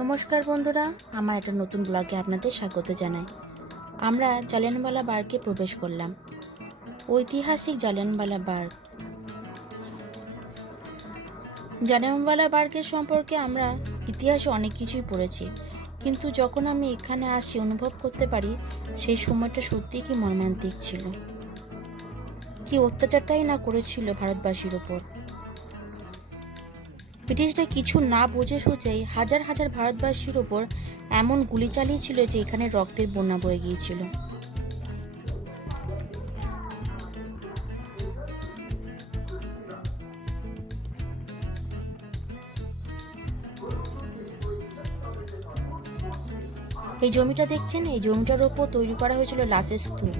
নমস্কার বন্ধুরা, আমার একটা নতুন ব্লগে আপনাদের স্বাগত জানাই। আমরা জালিয়ানওয়ালা বাগে প্রবেশ করলাম। ঐতিহাসিক জালিয়ানওয়ালা বাগ। জালিয়ানওয়ালা বাগের সম্পর্কে আমরা ইতিহাসে অনেক কিছুই পড়েছি, কিন্তু যখন আমি এখানে আসি অনুভব করতে পারি সেই সময়টা সত্যিই কি মর্মান্তিক ছিল। কি অত্যাচারটাই না করেছিল ভারতবাসীর ওপর। ব্রিটিশরা কিছু না বুঝে সুঝেই হাজার হাজার ভারতবাসীর ওপর এমন গুলি চালিয়েছিল যে এখানে রক্তের বন্যা বয়ে গিয়েছিল। এই জমিটা দেখছেন, এই জমিটার ওপর তৈরি করা হয়েছিল লাশের স্তূপ।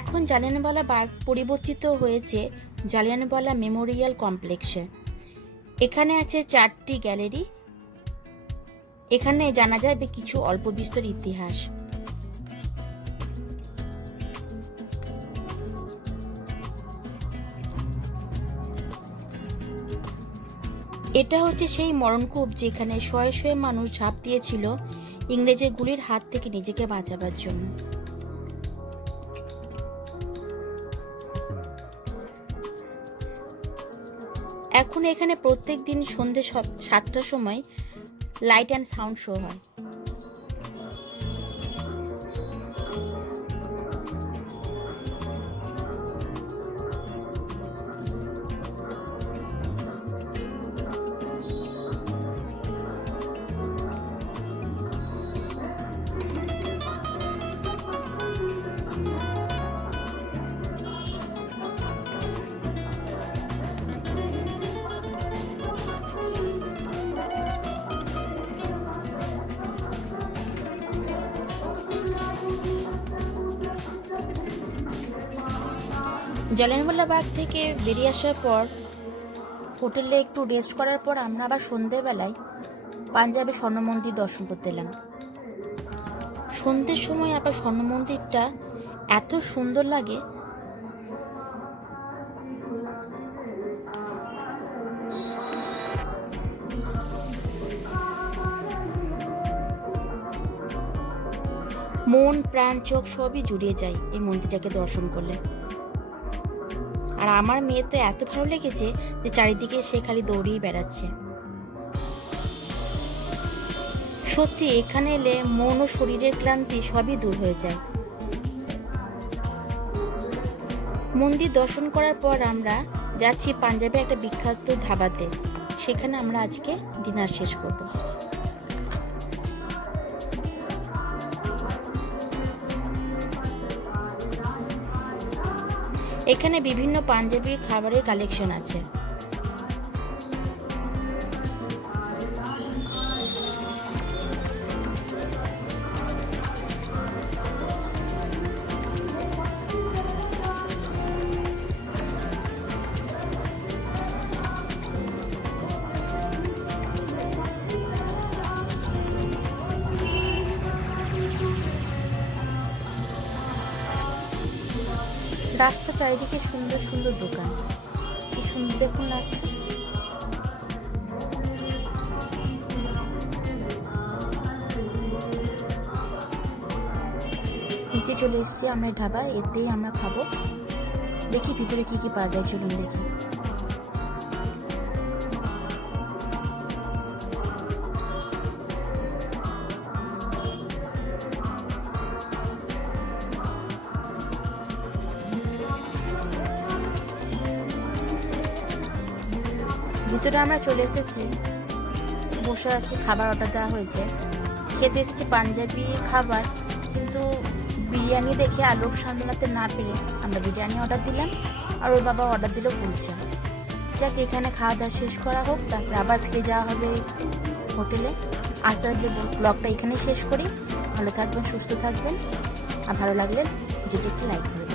এখন জালিয়ানওয়ালা বাগ পরিবর্তিত হয়েছে জালিয়ানওয়ালা মেমোরিয়াল কমপ্লেক্সে। এখানে আছে 4টি গ্যালারি। এখানে জানা যাবে কিছু অল্প বিস্তর ইতিহাস। এটা হচ্ছে সেই মরণকূপ যেখানে শয়ে শয়ে মানুষ ঝাঁপ দিয়েছিল ইংরেজের গুলির হাত থেকে নিজেকে বাঁচাবার জন্য। এখন এখানে প্রত্যেক দিন সন্ধ্যে 7টার সময় লাইট অ্যান্ড সাউন্ড শো হয়। জালিয়ানওয়ালা বাগ থেকে বেরিয়ে আসার পর হোটেলে একটু রেস্ট করার পর আমরা আবার সন্ধ্যেবেলায় পাঞ্জাবে স্বর্ণ মন্দির দর্শন করতে এলাম। সন্ধ্যের সময় আবার স্বর্ণ মন্দিরটা এত সুন্দর লাগে। মন প্রাণ চোখ সবই জুড়িয়ে যায় এই মন্দিরটাকে দর্শন করলে। আর আমার মেয়ে তো এত ভালো লেগেছে যে চারিদিকে সে খালি দৌড়িয়ে বেড়াচ্ছে। সত্যি এখানে এলে মন ও শরীরের ক্লান্তি সবই দূর হয়ে যায়। মন্দির দর্শন করার পর আমরা যাচ্ছি পাঞ্জাবের একটা বিখ্যাত ধাবাতে। সেখানে আমরা আজকে ডিনার শেষ করব। এখানে বিভিন্ন পাঞ্জাবি খাবারের কালেকশন আছে। রাস্তা চারিদিকে সুন্দর সুন্দর দোকান, কি সুন্দর দেখুন লাগছে। নিচে চলে এসেছি আমরা ধাবা, এতেই আমরা খাবো। দেখি ভিতরে কি কি পাওয়া যায়, চলুন দেখি। ভিতরে আমরা চলে এসেছি, বসে আছি, খাবার অর্ডার দেওয়া হয়েছে। খেতে এসেছি পাঞ্জাবি খাবার, কিন্তু বিরিয়ানি দেখে আলোক সামলাতে না পেরে আমরা বিরিয়ানি অর্ডার দিলাম, আর ওর বাবা অর্ডার দিল কুলচা। যাক, এখানে খাওয়া দাওয়া শেষ করা হোক, তারপরে আবার ফিরে যাওয়া হবে হোটেলে। আস্তে আস্তে ব্লগটা এখানেই শেষ করি। ভালো থাকবেন, সুস্থ থাকবেন, আর ভালো লাগলে ভিডিওটি একটু লাইক করবেন।